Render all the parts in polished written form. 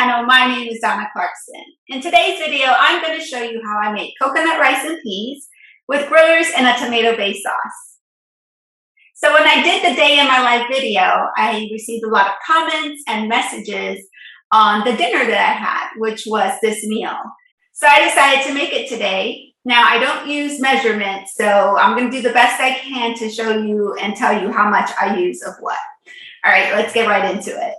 channel. My name is Donna Clarkson. In today's video, I'm going to show you how I make coconut rice and peas with grillers and a tomato-based sauce. So when I did the day in my life video, I received a lot of comments and messages on the dinner that I had, which was this meal. So I decided to make it today. Now I don't use measurements, so I'm going to do the best I can to show you and tell you how much I use of what. All right, let's get right into it.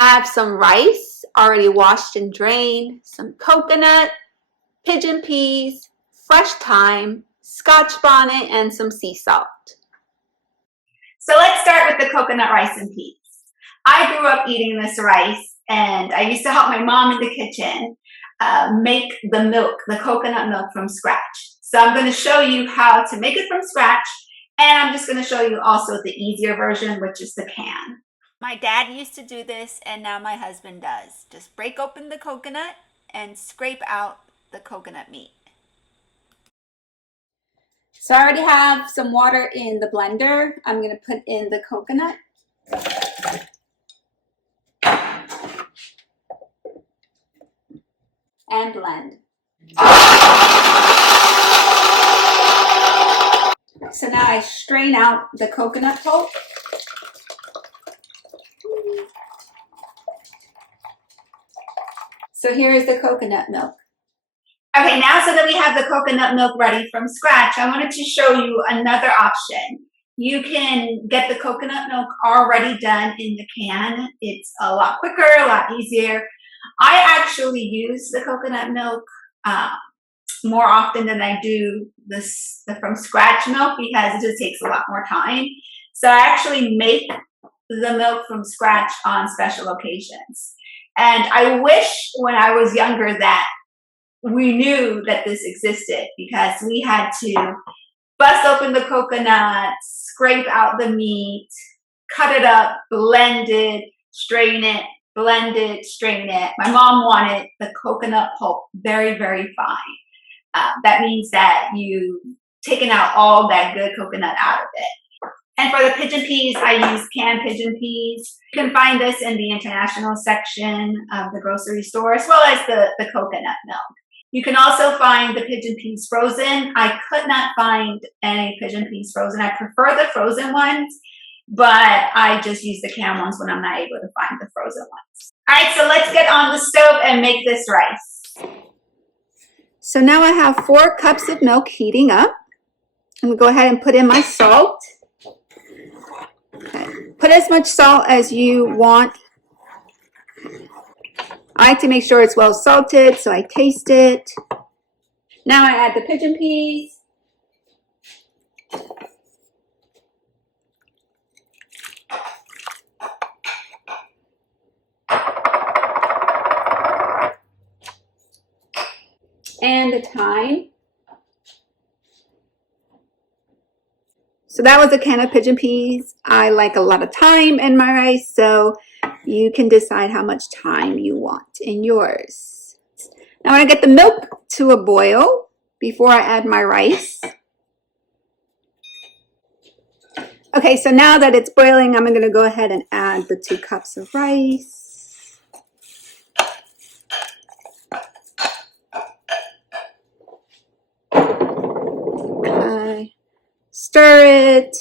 I have some rice already washed and drained, some coconut, pigeon peas, fresh thyme, Scotch bonnet, and some sea salt. So let's start with the coconut rice and peas. I grew up eating this rice, and I used to help my mom in the kitchen make the milk, the coconut milk from scratch. So I'm going to show you how to make it from scratch, and I'm just going to show you also the easier version, which is the can. My dad used to do this, and now my husband does. Just break open the coconut and scrape out the coconut meat. So I already have some water in the blender. I'm going to put in the coconut. And blend. So now I strain out the coconut pulp. So here is the coconut milk. Okay, now so that we have the coconut milk ready from scratch, I wanted to show you another option. You can get the coconut milk already done in the can. It's a lot quicker, a lot easier. I actually use the coconut milk more often than I do the from scratch milk because it just takes a lot more time. So I actually make the milk from scratch on special occasions. And I wish when I was younger that we knew that this existed, because we had to bust open the coconut, scrape out the meat, cut it up, blend it, strain it, blend it, strain it. My mom wanted the coconut pulp very, very fine. That means that you've taken out all that good coconut out of it. And for the pigeon peas, I use canned pigeon peas. You can find this in the international section of the grocery store, as well as the coconut milk. You can also find the pigeon peas frozen. I could not find any pigeon peas frozen. I prefer the frozen ones, but I just use the canned ones when I'm not able to find the frozen ones. All right, so let's get on the stove and make this rice. So now I have 4 cups of milk heating up. I'm gonna go ahead and put in my salt. Okay. Put as much salt as you want. I like to make sure it's well salted, so I taste it. Now I add the pigeon peas. And the thyme. So that was a can of pigeon peas. I like a lot of thyme in my rice, so you can decide how much thyme you want in yours. Now I want to get the milk to a boil before I add my rice. Okay, so now that it's boiling, I'm going to go ahead and add the 2 cups of rice. Okay. Stir it.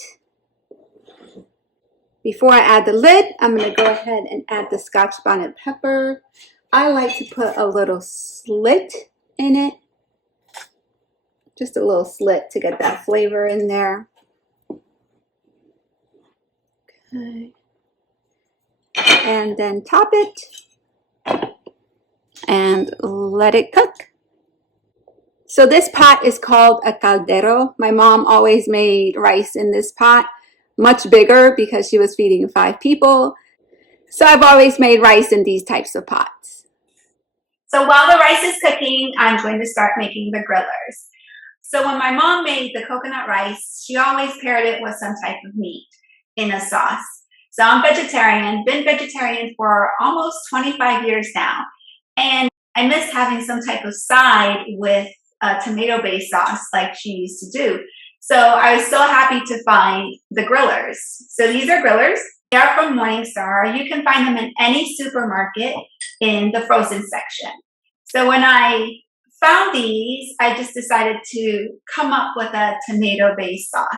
Before I add the lid, I'm going to go ahead and add the Scotch Bonnet pepper. I like to put a little slit in it. Just a little slit to get that flavor in there. Okay. And then top it and let it cook. So this pot is called a caldero. My mom always made rice in this pot, much bigger because she was feeding 5 people. So I've always made rice in these types of pots. So while the rice is cooking, I'm going to start making the grillers. So when my mom made the coconut rice, she always paired it with some type of meat in a sauce. So I'm vegetarian, been vegetarian for almost 25 years now. And I miss having some type of side with a tomato-based sauce like she used to do. So I was so happy to find the grillers. So these are grillers. They are from Morningstar. You can find them in any supermarket in the frozen section. So when I found these, I just decided to come up with a tomato-based sauce.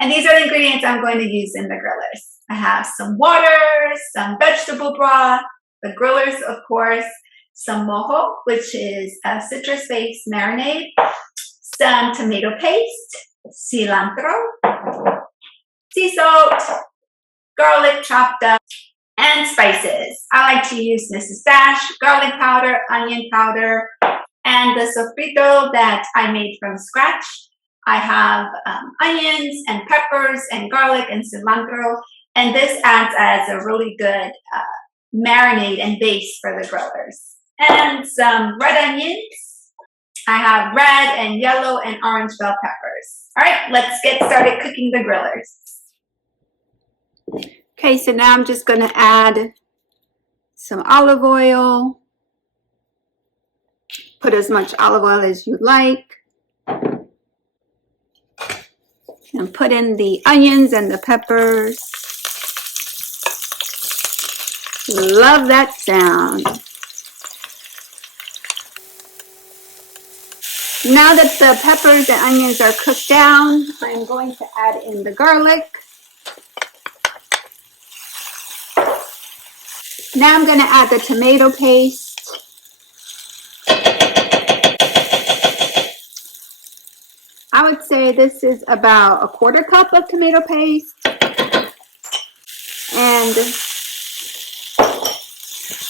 And these are the ingredients I'm going to use in the grillers. I have some water, some vegetable broth, the grillers, of course, some mojo, which is a citrus-based marinade, some tomato paste, cilantro, sea salt, garlic chopped up, and spices. I like to use Mrs. Dash, garlic powder, onion powder, and the sofrito that I made from scratch. I have onions and peppers and garlic and cilantro, and this adds as a really good marinade and base for the grillers. And some red onions. I have red and yellow and orange bell peppers. All right, let's get started cooking the grillers. Okay, so now I'm just going to add some olive oil. Put as much olive oil as you like. And put in the onions and the peppers. Love that sound. Now that the peppers and onions are cooked down, I'm going to add in the garlic. Now I'm going to add the tomato paste. I would say this is about a quarter cup of tomato paste. And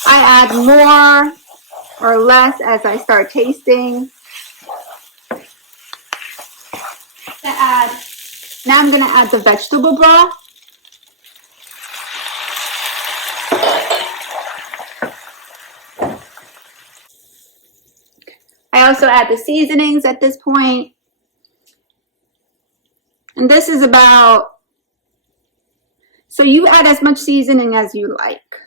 I add more or less as I start tasting. Now I'm going to add the vegetable broth. I also add the seasonings at this point. And this is about, so you add as much seasoning as you like.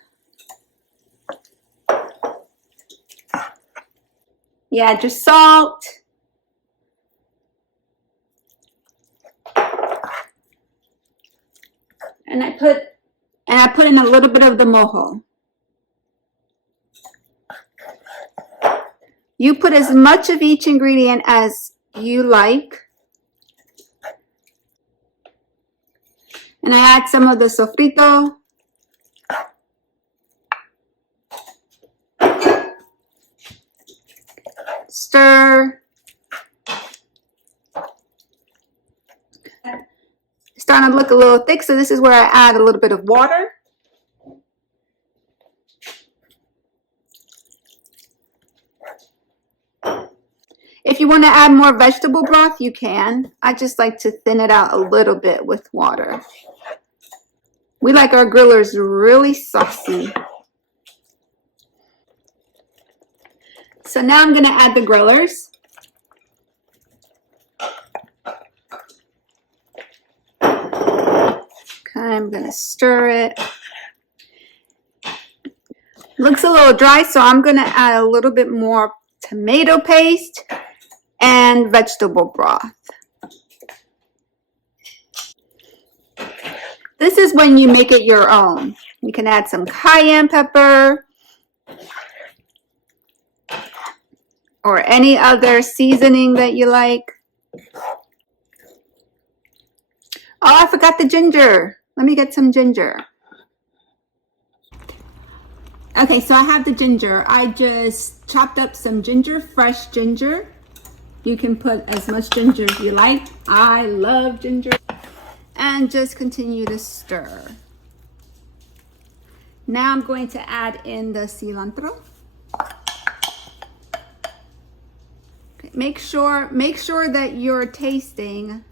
You add your salt. And I put in a little bit of the mojo. You put as much of each ingredient as you like. And I add some of the sofrito. Stir. It's starting to look a little thick, so this is where I add a little bit of water. If you want to add more vegetable broth, you can. I just like to thin it out a little bit with water. We like our grillers really saucy. So now I'm going to add the grillers. Okay, I'm going to stir it. Looks a little dry, so I'm going to add a little bit more tomato paste and vegetable broth. This is when you make it your own. You can add some cayenne pepper or any other seasoning that you like. Oh, I forgot the ginger. Let me get some ginger. Okay, so I have the ginger. I just chopped up some ginger, fresh ginger. You can put as much ginger as you like. I love ginger. And just continue to stir. Now I'm going to add in the cilantro. Okay, make sure that you're tasting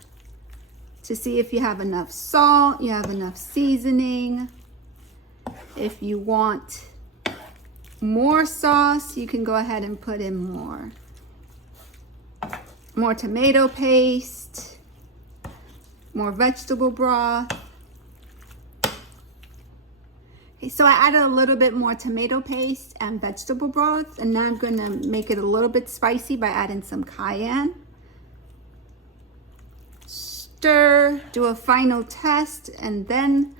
to see if you have enough salt, you have enough seasoning. If you want more sauce, you can go ahead and put in more. More tomato paste, more vegetable broth. Okay, so I added a little bit more tomato paste and vegetable broth, and now I'm going to make it a little bit spicy by adding some cayenne. Stir, do a final test, and then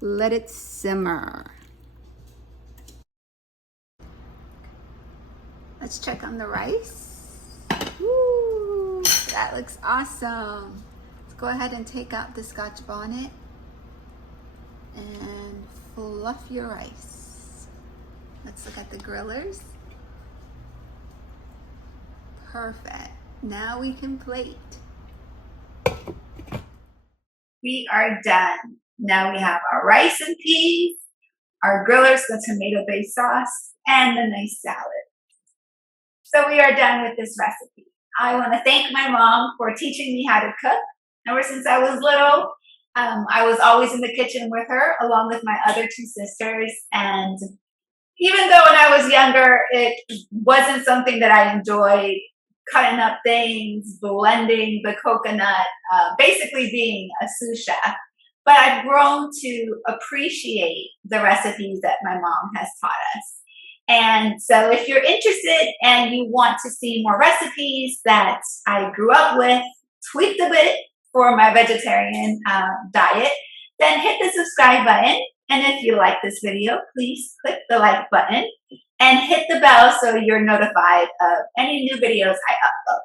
Let it simmer. Let's check on the rice. Woo, that looks awesome. Let's go ahead and take out the Scotch Bonnet and fluff your rice. Let's look at the grillers. Perfect. Now we can plate. We are done. Now we have our rice and peas, our grillers with tomato-based sauce, and a nice salad. So we are done with this recipe. I want to thank my mom for teaching me how to cook. Ever since I was little, I was always in the kitchen with her, along with my other two sisters. And even though when I was younger, it wasn't something that I enjoyed, cutting up things, blending the coconut, basically being a sous chef. But I've grown to appreciate the recipes that my mom has taught us. And so if you're interested and you want to see more recipes that I grew up with, tweaked a bit for my vegetarian diet, then hit the subscribe button. And if you like this video, please click the like button and hit the bell so you're notified of any new videos I upload.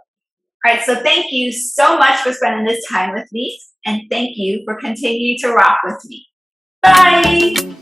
All right, so thank you so much for spending this time with me, and thank you for continuing to rock with me. Bye!